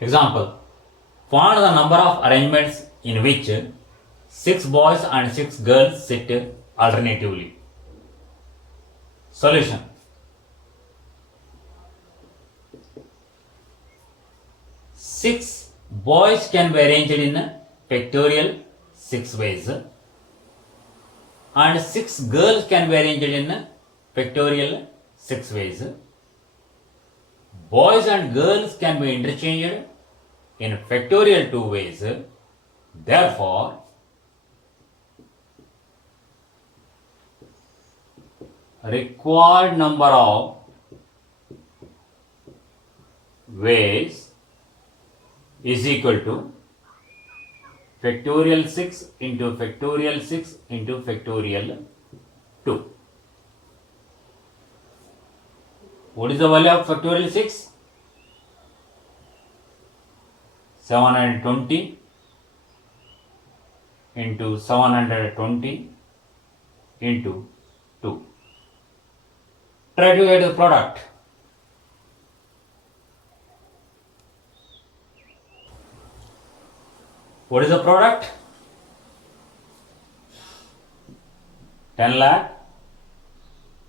Example, find the number of arrangements in which 6 boys and 6 girls sit alternatively. Solution. Six boys can be arranged in factorial 6 ways, and 6 girls can be arranged in factorial 6 ways. Boys and girls can be interchanged in factorial 2 ways. Therefore, required number of ways is equal to factorial 6 into factorial 6 into factorial 2. What is the value of factorial 6? 720 into 720 into 2. Try to get the product. What is the product? 10 lakh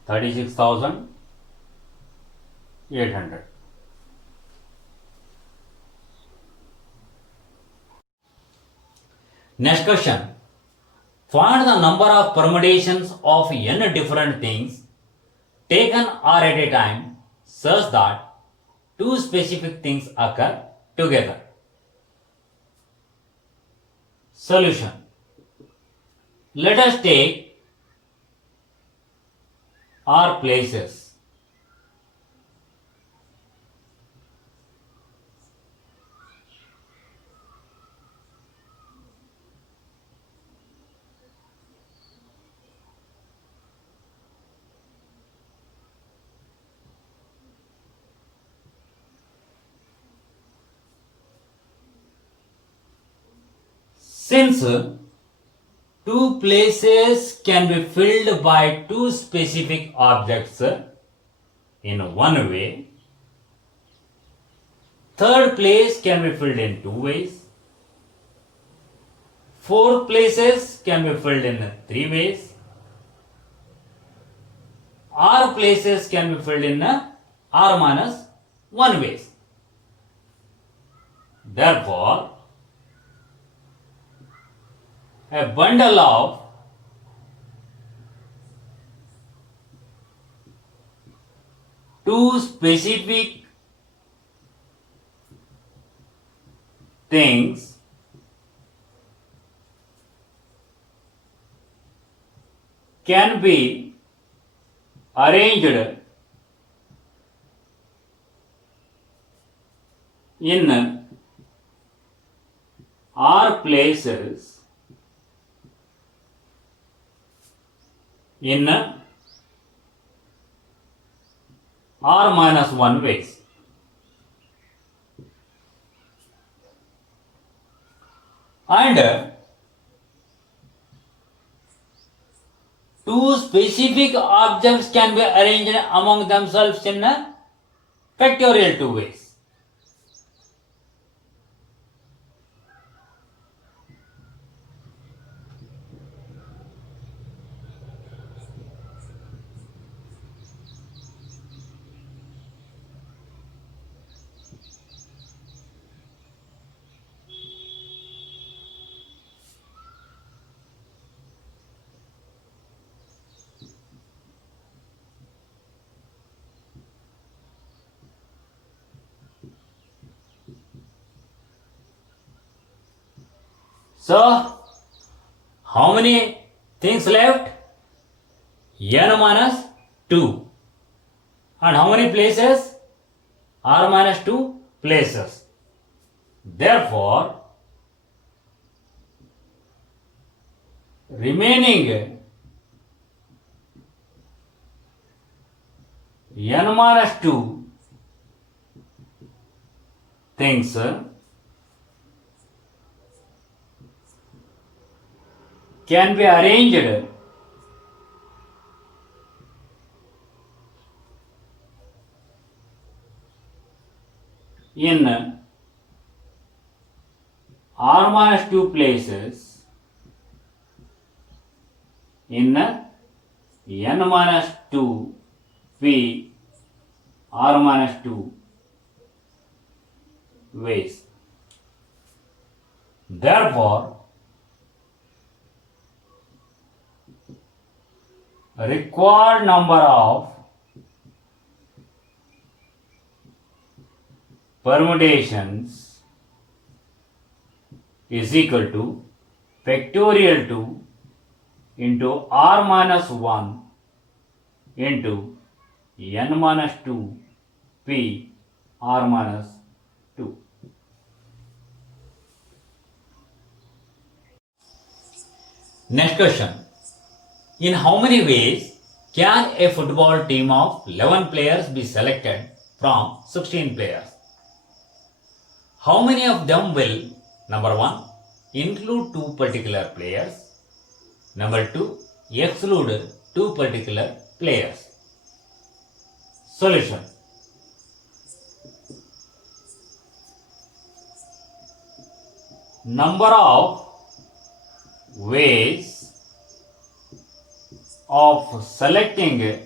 36,800. Next question. Find the number of permutations of n different things taken or at a time such that two specific things occur together. Solution. Let us take R places. Since two places can be filled by two specific objects in one way, third place can be filled in two ways, four places can be filled in three ways, R places can be filled in R minus 1 ways. Therefore, a bundle of two specific things can be arranged in R places in R minus 1 ways. And two specific objects can be arranged among themselves in factorial 2 ways. So, how many things left? N minus 2. And how many places? R minus 2 places. Therefore, remaining N minus 2 things can be arranged in r minus 2 places in n minus 2 p r minus 2 ways. Therefore, required number of permutations is equal to factorial 2 into r minus 1 into n minus 2 p r minus 2. Next question. In how many ways can a football team of 11 players be selected from 16 players? How many of them will, number 1, include 2 particular players, number 2, exclude 2 particular players? Solution. Number of ways of selecting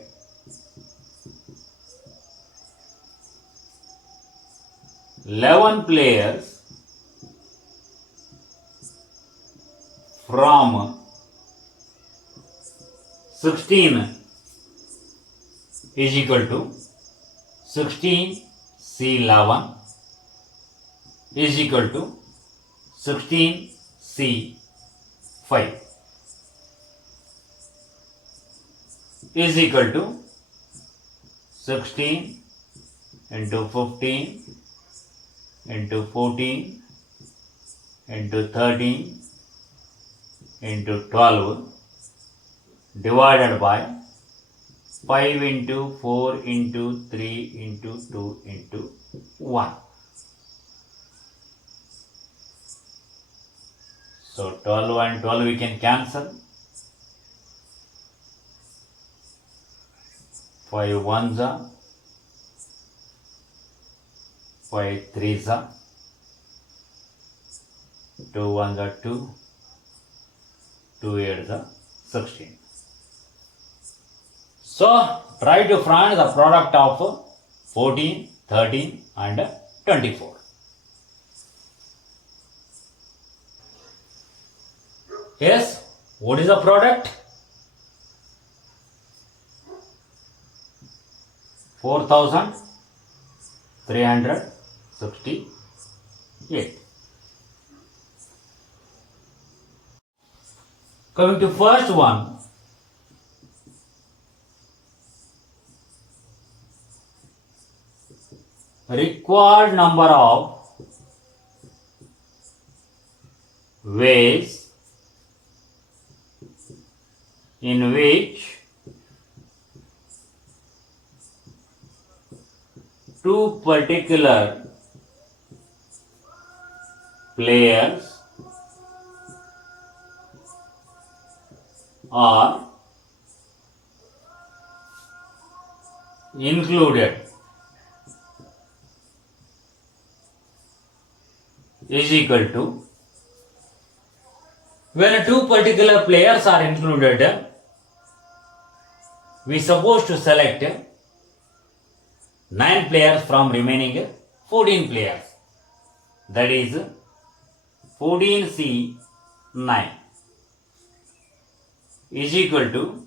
11 players from 16 is equal to 16C11 is equal to 16C5 is equal to 16 into 15 into 14 into 13 into 12 divided by 5 into 4 into 3 into 2 into 1. So 12 and 12 we can cancel. 5 ones are, 5 threes are, 2 ones are 2, 2 eights are 16. So try to find the product of 14, 13 and 24. Yes, what is the product? 4,368. Coming to first one, required number of ways in which 2 particular players are included is equal to, when 2 particular players are included, we supposed to select 9 players from remaining 14 players. That is 14C9 is equal to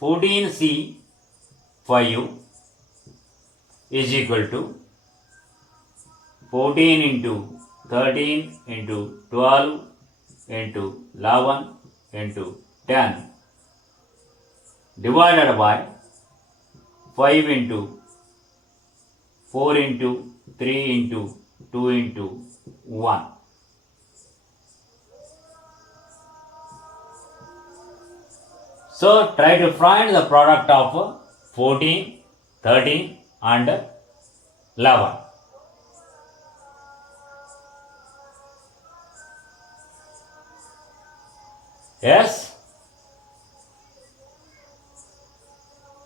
14C5 is equal to 14 into 13 into 12 into 11 into 10 divided by 5 into 4 into 3 into 2 into 1. So try to find the product of 14, 13 and 11. Yes?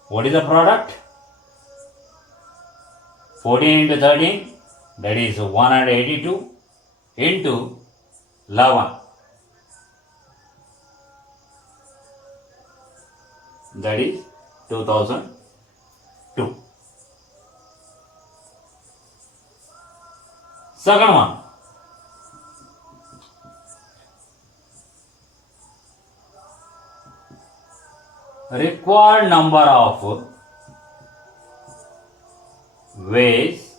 What is the product? 14 into 13, that is 182 into 11. That is 2002. Second one. Required number of ways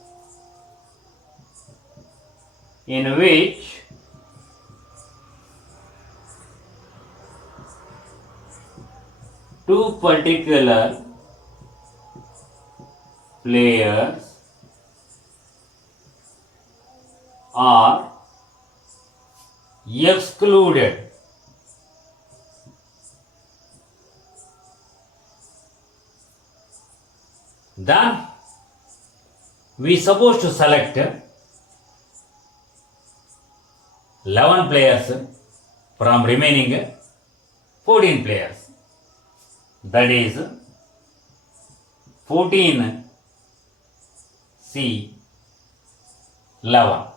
in which two particular players are excluded. Then we supposed to select 11 players from remaining 14 players. That is 14C11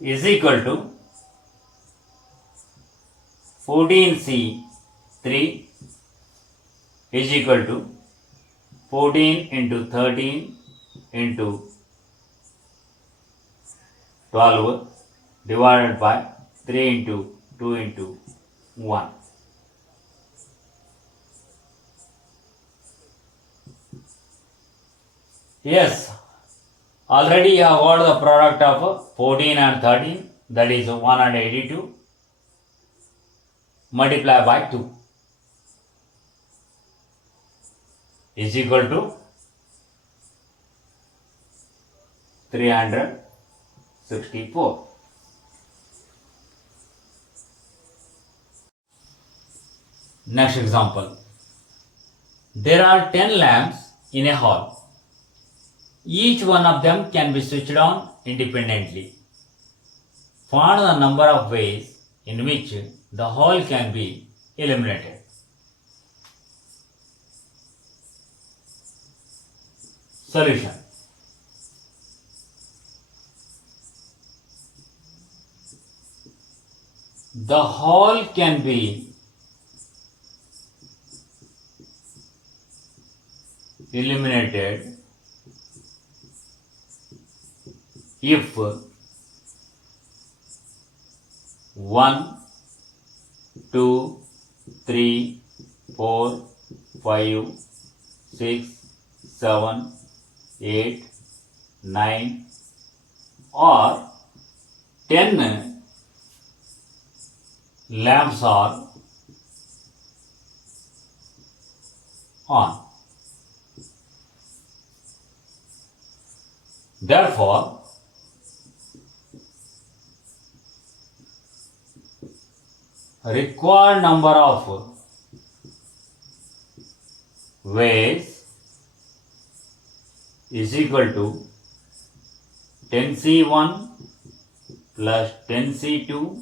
is equal to 14C3 is equal to 14 into 13 into 12 divided by 3 into 2 into 1. Yes, already you have got the product of 14 and 13, that is 182 multiplied by 2 is equal to 364. Next example. There are 10 lamps in a hall. Each one of them can be switched on independently. Find the number of ways in which the hall can be illuminated. Solution. The hall can be illuminated if 1, 2, 3, 4, 5, 6, 7, 8, 9 or 10 lamps are on. Therefore, required number of ways is equal to 10C1 plus 10C2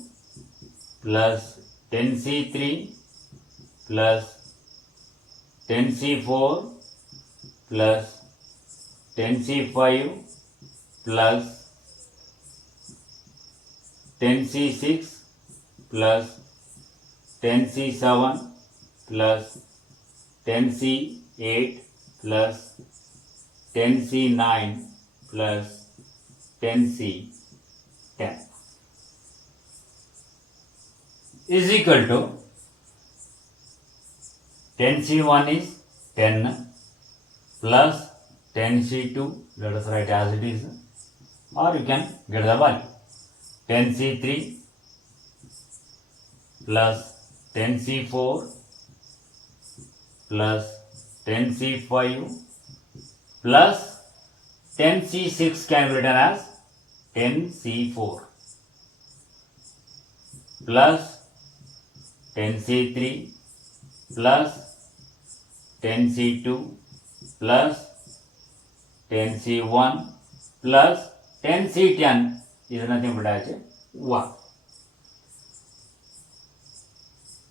plus 10C3 plus 10C4 plus 10C5 plus 10C6 plus 10C7 plus 10C8 plus 10C9 plus 10C10 is equal to 10C1 is 10 plus 10C2, let us write as it is, or you can get the value 10C3 plus 10C4 plus 10C5 plus 10C6 can be written as 10C4 plus 10C3 plus 10C2 plus 10C1 plus 10C10 is nothing but as 1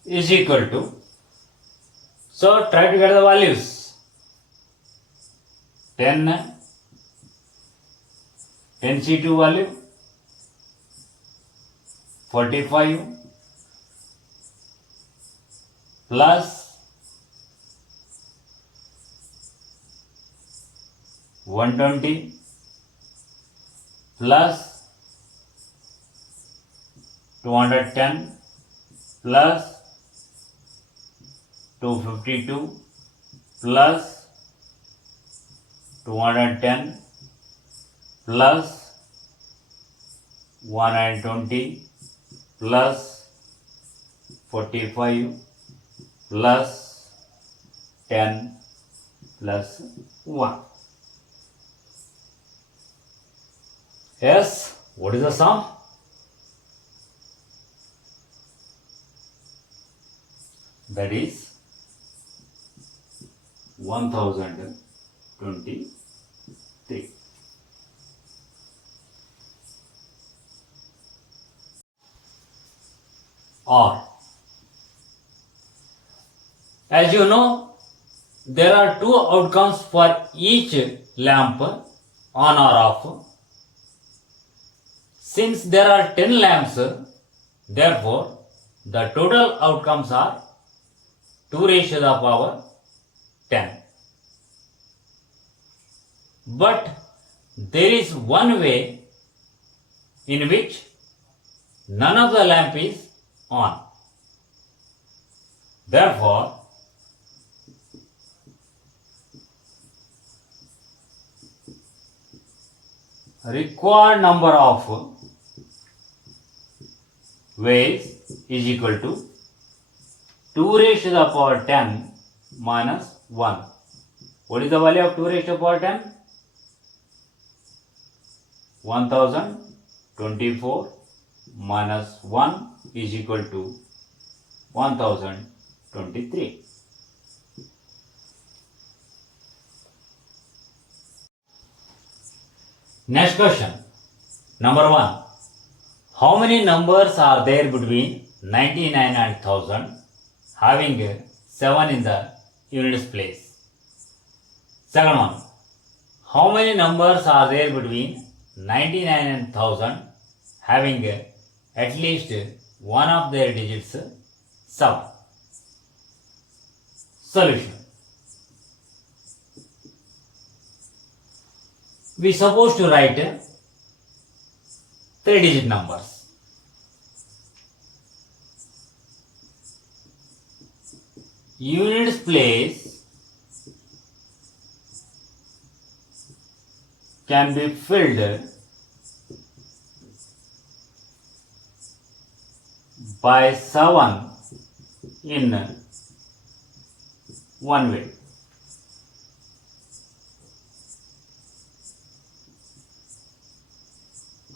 is equal to, so try to get the values, 10, 10C2 value 45 plus 120 plus 210 plus 252 plus 210 plus 120 plus 45 plus 10 plus 1. Yes, what is the sum? That is 1023. Or, as you know, there are two outcomes for each lamp, on or off. Since there are 10 lamps, therefore the total outcomes are 2 raised to the power 10. But there is one way in which none of the lamp is on. Therefore, required number of ways is equal to 2 raised to the power 10 minus 1. What is the value of 2 raised to the power 10? 1024 minus 1 is equal to 1023. Next question. Number 1. How many numbers are there between 99 and 1000 having 7 in the units place? Second one. How many numbers are there between 99 and 1000 having at least one of their digits 7? Solution. We supposed to write 3-digit numbers. Units place can be filled by 7 in one way.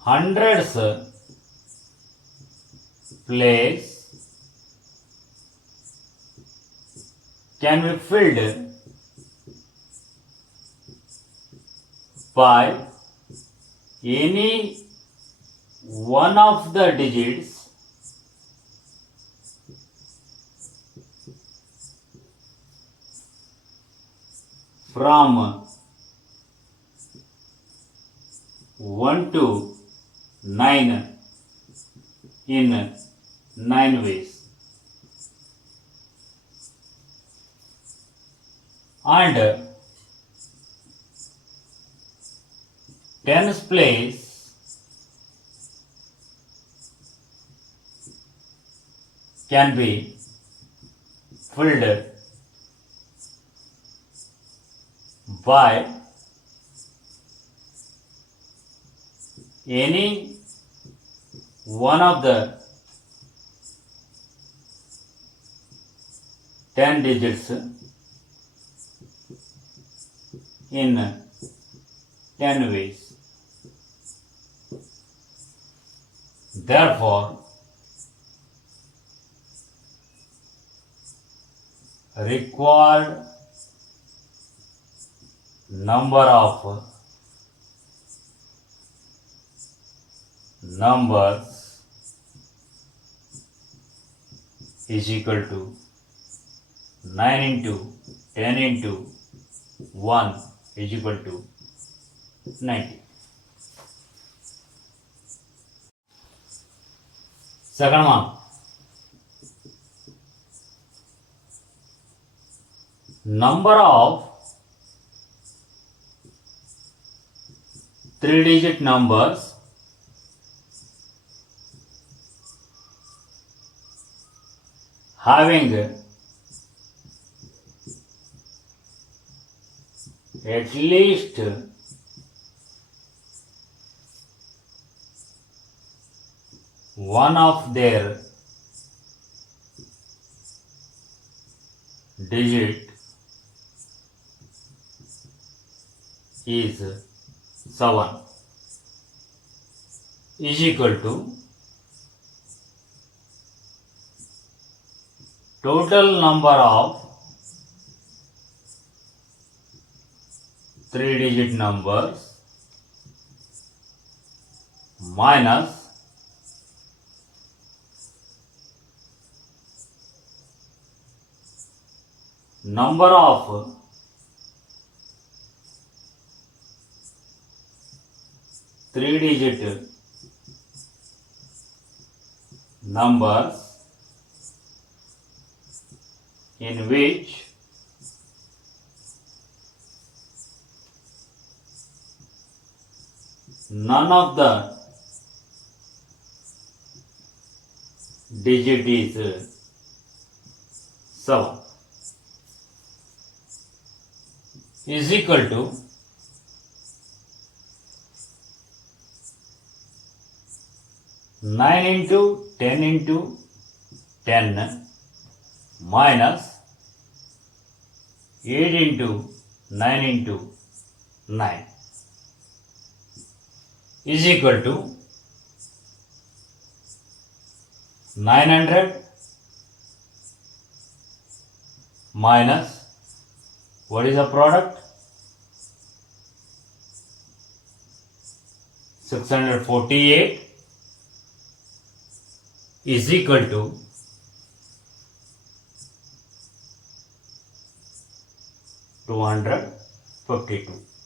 Hundreds place can be filled by any one of the digits from 1 to 9 in 9 ways. And tens place can be filled by any one of the 10 digits in 10 ways. Therefore, required number of numbers is equal to 9 into 10 into 1 is equal to 90. Second one, number of 3-digit numbers having at least one of their digit is 7 is equal to total number of 3-digit numbers minus number of 3-digit numbers in which none of the digit is 7 is equal to 9 into 10 into 10 minus 8 into 9 into 9 is equal to 900 minus, what is the product? 648 is equal to 252.